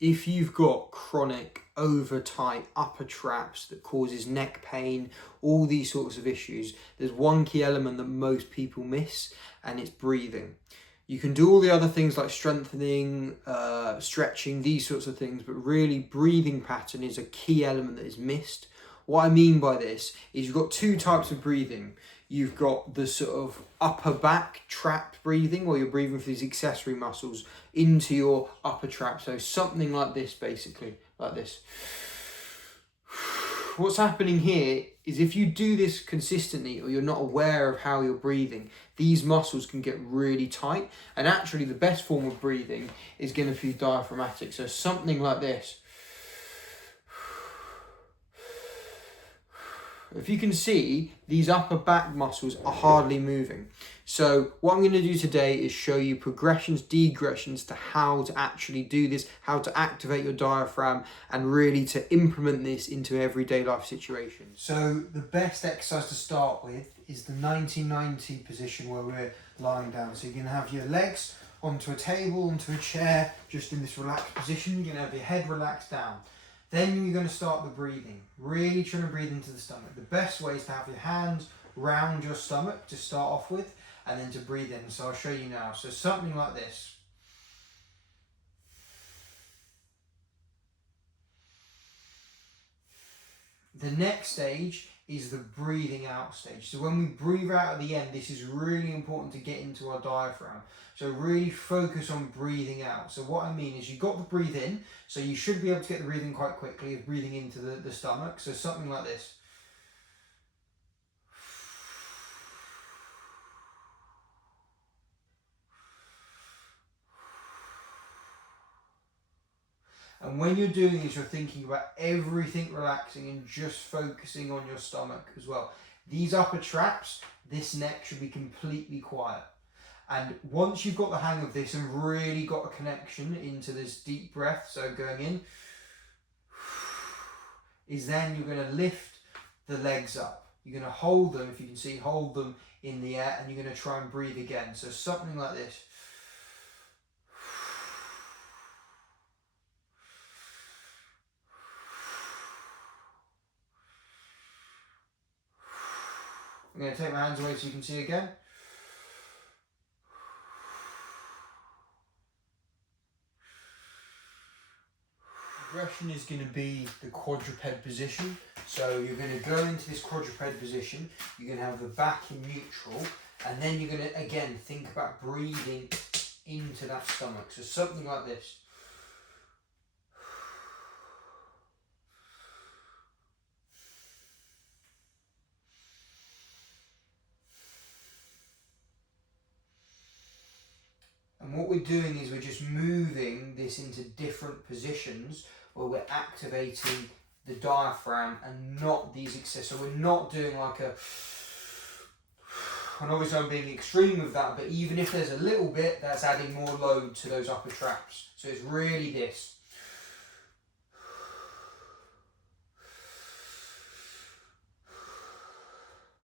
If you've got chronic over tight upper traps that causes neck pain, all these sorts of issues, there's one key element that most people miss, and it's breathing. You can do all the other things like strengthening, stretching, these sorts of things, but really breathing pattern is a key element that is missed. What I mean by this is you've got two types of breathing. You've got the sort of upper back trap breathing, where you're breathing for these accessory muscles into your upper trap. So something like this, basically, like this. What's happening here is if you do this consistently or you're not aware of how you're breathing, these muscles can get really tight. And actually the best form of breathing is going to be diaphragmatic. So something like this. If you can see, these upper back muscles are hardly moving. So what I'm going to do today is show you progressions, degressions to how to actually do this, how to activate your diaphragm, and really to implement this into everyday life situations. So the best exercise to start with is the 90-90 position where we're lying down. So you're going to have your legs onto a table, onto a chair, just in this relaxed position. You're going to have your head relaxed down. Then you're going to start the breathing, really trying to breathe into the stomach. The best way is to have your hands round your stomach to start off with, and then to breathe in. So I'll show you now. So something like this. The next stage is the breathing out stage. So when we breathe out at the end, this is really important to get into our diaphragm. So really focus on breathing out. So what I mean is you've got the breathe in, so you should be able to get the breathing quite quickly of breathing into the stomach. So something like this. And when you're doing this, you're thinking about everything relaxing and just focusing on your stomach as well. These upper traps, this neck should be completely quiet. And once you've got the hang of this and really got a connection into this deep breath, so going in, is then you're going to lift the legs up. You're going to hold them, if you can see, hold them in the air, and you're going to try and breathe again. So something like this. I'm going to take my hands away so you can see again. Progression is going to be the quadruped position. So you're going to go into this quadruped position, you're going to have the back in neutral, and then you're going to, again, think about breathing into that stomach. So something like this. And what we're doing is we're just moving this into different positions where we're activating the diaphragm and not these excess. So we're not doing like a, and obviously I'm being extreme with that, but even if there's a little bit, that's adding more load to those upper traps. So it's really this.